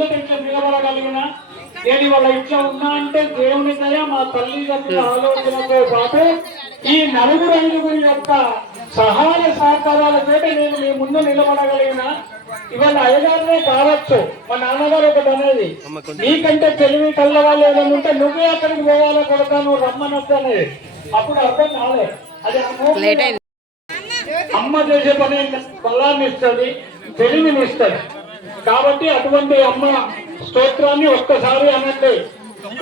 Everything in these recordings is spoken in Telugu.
ముందట ఇట్లా నిలబడగలిగిన నేను వాళ్ళ ఇట్లా ఉన్నా అంటే దేవుని దయ మా తల్లిదండ్రుల ఆలోచనతో పాటు ఈ నలుగురు ఐదుగురి యొక్క సహాయ సహకారాలతో నేను మీ ముందు నిలబడగలిగిన. ఇవాళ అయ్యగారే కావచ్చు, మా నాన్నగారు ఒకటి అనేది, నీకంటే తెలివి కళ్ళ వాళ్ళు ఏదైనా ఉంటే నువ్వే అక్కడికి పోవాలా కొడతా, నువ్వు రమ్మనొద్దు అనేది. అప్పుడు అర్థం కాలే, అది అమ్మ చేసే పని బలాన్ని ఇస్తుంది, తెలివిని ఇస్తుంది. కాబట్టి అటువంటి అమ్మ స్తోత్రాన్ని ఒక్కసారి అనండి.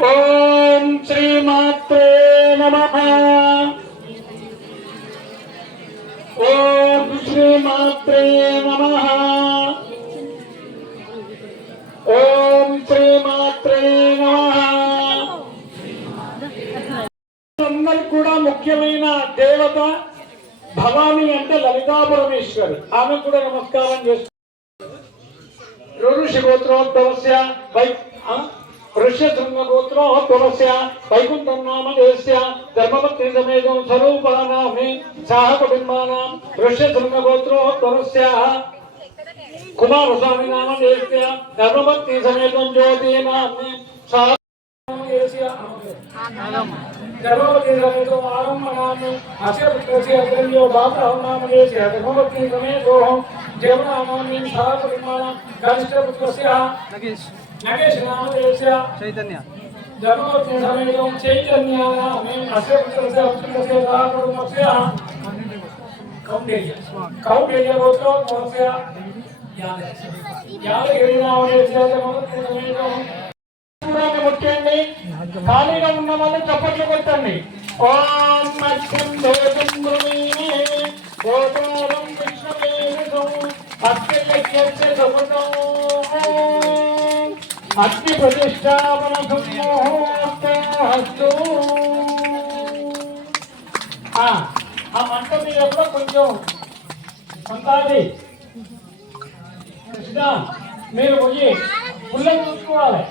ఓం శ్రీమాత్రే నమః. ఓం శ్రీమాత్రే నమః. ఓం శ్రీమాత్రే నమః. అందరికి కూడా ముఖ్యమైన దేవత భవాని అంటే లలితా పరమేశ్వరి. ఆమె కూడా నమస్కారం చేస్తుంది. ఋషిగోత్రోద్భవస్య ఋష్యశృంగగోత్రోద్భవస్య వైకుంఠం నామదేస్య ధర్మపత్ని సమేతం స్వరూపానామి సాహ కుటుంబానాం ఋష్యశృంగగోత్రోద్భవస్య కుమారస్వామి నామదేస్య ధర్మపత్ని సమేతం జ్యోతినామి సాహ ధర్మపతి సమేతం ఆరంభనామి అక్షరపుత్రస్య అగ్రన్యో బాప్రహం నామదేస్య ధర్మపత్ని సమేతోహం జయనామామి సాహ కుటుంబానాం కనిష్ఠపుత్రస్య నగేష్ నామదేస్య చైతన్య ధర్మపత్ని సమేతం చైతన్యానామి అక్షరపుత్రస్య పుత్రస్య సాహ కుటుంబస్య కౌండేయ గోత్రోద్భవస్య యాదగిరి నామదేస్య ధర్మపత్ని సమేతం. ముఖ్యండి, ఖాళీగా ఉన్న వాళ్ళు చప్పట్లు కొట్టండి. ఓం మధ్యం భోజం బ్రవీమే గోచారం విష్ణువేదం అత్యలక్ష్య సమృతం అగ్ని ప్రతిష్టాపన హస్తు. ఆ మంట మీద కూడా కొంచెం అంతాది మీరు పోయి పుల్లని చూసుకోవాలి.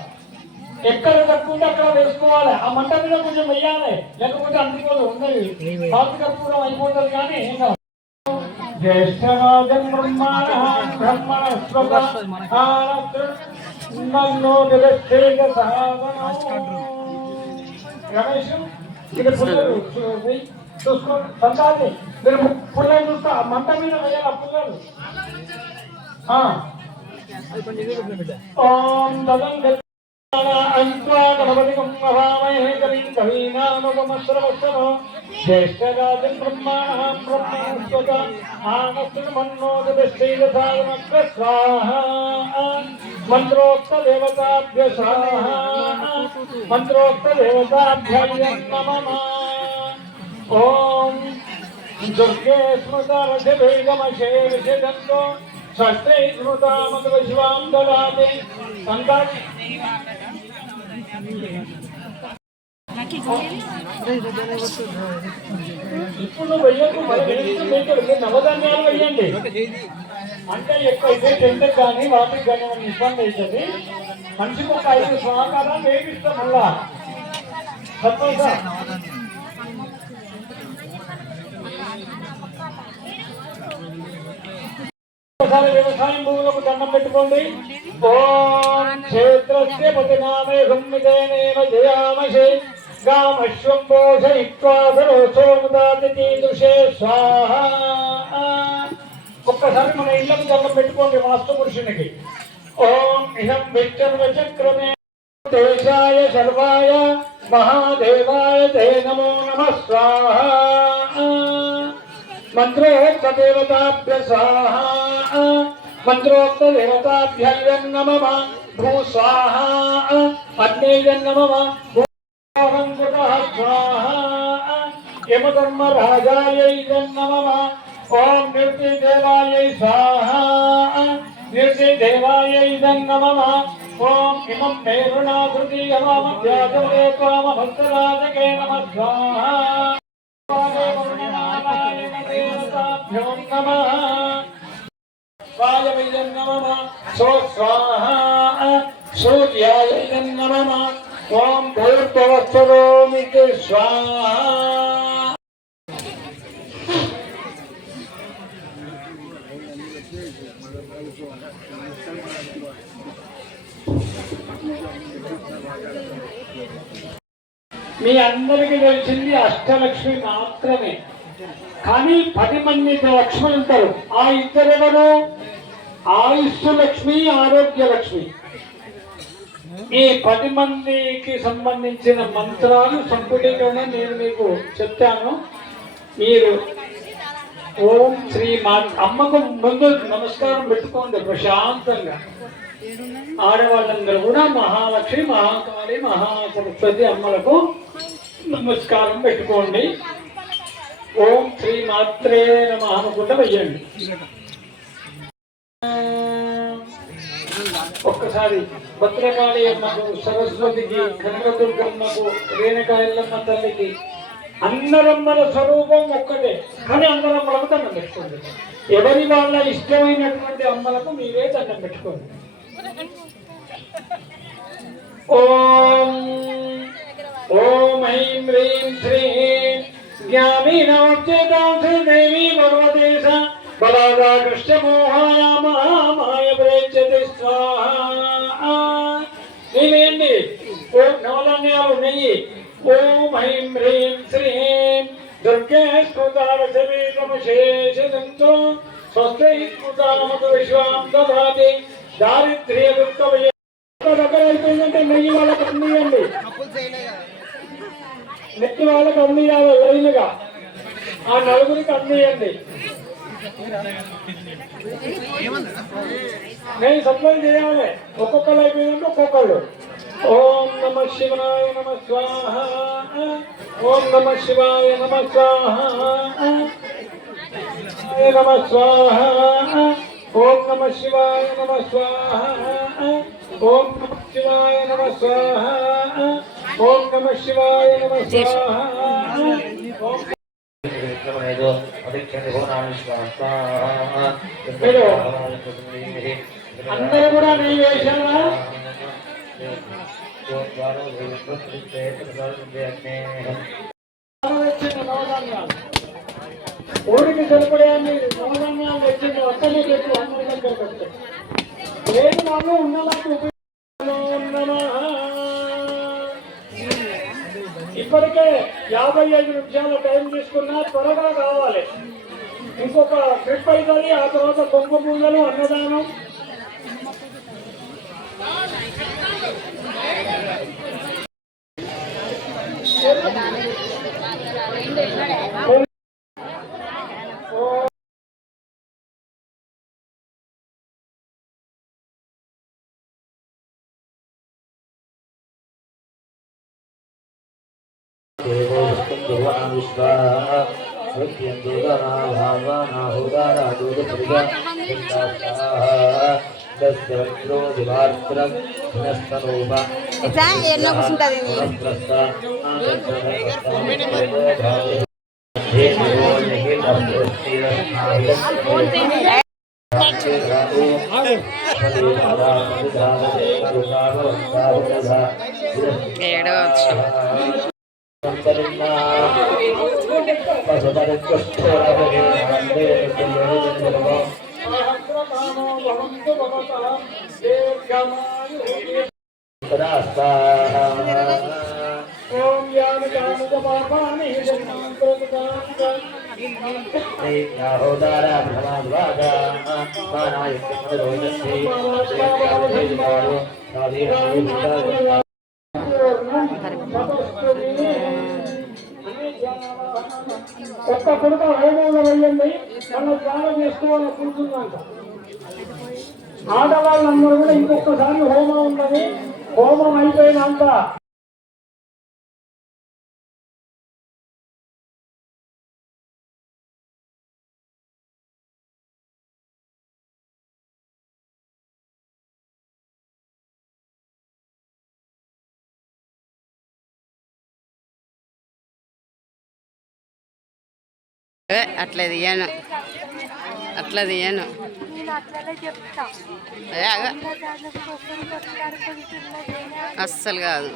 ఎక్కడ కట్టుకుంటే అక్కడ వేసుకోవాలి. ఆ మంట మీద కొంచెం వెయ్యాలి, లేకపోతే అందుకోదు ఉన్నది కాపు కట్టుకోవడం అయిపోతుంది. కానీ జ్యేష్ఠరాజం రమేష్ ఇక్కడ చూసుకోండి. సంతాన్ని మీరు పుల్లని చూస్తా మంట మీద వెయ్యాలి. పుల్లలు ఓం దదం అంత్వాగణపతికం మహామహే కవిం కవీనామగమస్రవస్తమో జ్యేష్ఠరాజం బ్రహ్మాణః బ్రహ్మణస్పత ఆనస్మన్నోదశ్చైదసాగమగ్ర స్వాహా. మంత్రోక్త దేవతాభ్య స్వాహా. మంత్రోక్త దేవతాభ్యయం నమః. ఓం దుర్గే స్మృతరథవేగమశేషదంతో స్వస్త్రై స్మృతామగ శివాం దదాతి. సంతాన్ని ఇప్పుడు వెయ్యకు నవధాన్యాలు వెయ్యండి. అంటే ఎక్కువ అయితే టెంటర్ కానీ వాటికి కానీ మనకి ఇబ్బంది అవుతుంది. మనిషికి ఒక 5 స్వాకారాలు వేపిస్తాం. మళ్ళా తప్పకుండా వ్యవసాయం భూములకు దండం పెట్టుకోండి. ఓం క్షేత్రస్య పతినామే సంవిధేనేవ జయామషే గామశ్వం పోషయిత్వా సరోసోముదాతి దృశే స్వాహా. ఒక్కసారి మన ఇళ్లకు దండం పెట్టుకోండి వాస్తు పురుషునికి. ఓం ఇహం విష్ణుర్వచక్రమే దేశాయ సర్వాయ మహాదేవాయ తే నమో నమః స్వాహా. మంత్రోక్త దేవతాభ్య స్వాహా. మంత్రోక్త దేవతాభ్యం నమః. భూ స్వాహా. అగ్నేయం నమః. భూః స్వాహా. యమధర్మరాజాయై నమః. ఓం నిర్దేవాయై స్వాహా. నిర్దేవాయై నమః. ఓం ఇమం మేరుణాధృతీయమామధ్యాజవే త్వామభక్తరాజకే నమః స్వాహా. వాయవైయం నమః. సో స్వాహా. సూర్యాయైయం నమః. ఓం భూర్భువస్సరోమితి స్వాహా. మీ అందరికీ తెలిసింది అష్టలక్ష్మి మాత్రమే. కానీ 10 మంది లక్ష్ములు ఉంటారు. ఆ ఇద్దరెవరు? ఆయుష్షు లక్ష్మి, ఆరోగ్య లక్ష్మి. ఈ 10 మందికి సంబంధించిన మంత్రాలు సంపుటీకరణ నేను మీకు చెప్తాను. మీరు ఓం శ్రీ అమ్మకు ముందు నమస్కారం పెట్టుకోండి ప్రశాంతంగా. ఆడవాళ్ళందరూ కూడా మహాలక్ష్మి, మహాకాళి, మహాసరస్వతి అమ్మలకు నమస్కారం పెట్టుకోండి. ఓం శ్రీ మాత్రే నమః అనుకుంటా వెయ్యండి. ఒక్కసారి భద్రకాళి అమ్మకు, సరస్వతికి, కనకదుర్గమ్మకు, రేణుకాయలమ్మ తల్లికి అందరమ్మల స్వరూపం ఒక్కటే, కానీ అందరమ్మలకు దండం పెట్టుకోండి. ఎవరి వాళ్ళ ఇష్టమైనటువంటి అమ్మలకు మీరే దండం పెట్టుకోండి. ఓం ఓం ఐం హ్రీం శ్రీం జ్ఞానీనాంచేతాంశ్రీదేవి పర్వదేశ బలాదా కృష్ణమోహాయ మహామాయ ప్రేచ్యతి స్వాహా. నేనేంటి ఓం నవధాన్యాలు నెయ్యి. ఓం ఐం హ్రీం శ్రీం దుర్గే స్కృతారసమేతమశేషంతో స్వస్థై స్కృతామతు విశ్వాం దదాతి దారిద్ర్య దుఃఖ దగ్గర అయిపోయిందంటే నెయ్యి వాళ్ళకి అందియండి. నెక్కి వాళ్ళకి అందియాలి లైన్గా. ఆ నలుగురికి అందియండి. నేను సప్లై చేయాలి. ఒక్కొక్కరు అయిపోయిందంటే ఒక్కొక్కరు. ఓం నమ శివాయ నమ స్వాహ. ఓం నమ శివాయ నమ స్వాహ. నమ స్వాహ. ఓం నమ శివాయ నమ స్వాహ. ఓం నమ శివాయ నమ స్వాహ. ఓం నమ శివాయ నమ స్వాహ. అందరూ కూడా నీ వేశారా? ఊరికి సరిపడే నవధాన్యాలు తెచ్చింది. అక్కడే పెట్టి అందరి దగ్గరకు వచ్చాయి. లేదు వాళ్ళు ఉన్నదానికి ఇప్పటికే 55 నిమిషాల టైం తీసుకున్నా. త్వరగా కావాలి. ఇంకొక ట్రిప్ అవుతుంది. ఆ తర్వాత కొంప పూజలు, అన్నదానం. ఎన్నో కూర్చుంటుంది. ఏడవచ్చు ఓం యాని కాముక పాపాని ఒక్క కొడుక హోమంలో వెళ్ళండి. మనం స్నానం చేసుకోవాలని కూర్చున్నాక ఆడవాళ్ళందరూ కూడా ఇంకొకసారి హోమం ఉన్నది. హోమం అయిపోయినాక అట్లా తీయను, అట్లా తీయను. అస్సలు కాదు.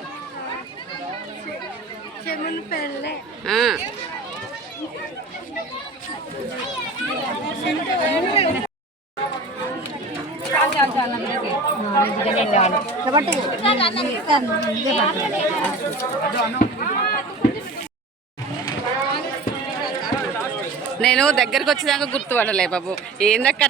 కాబట్టి నేను దగ్గరకు వచ్చేదాకా గుర్తుపడలే బాబు ఏందక్క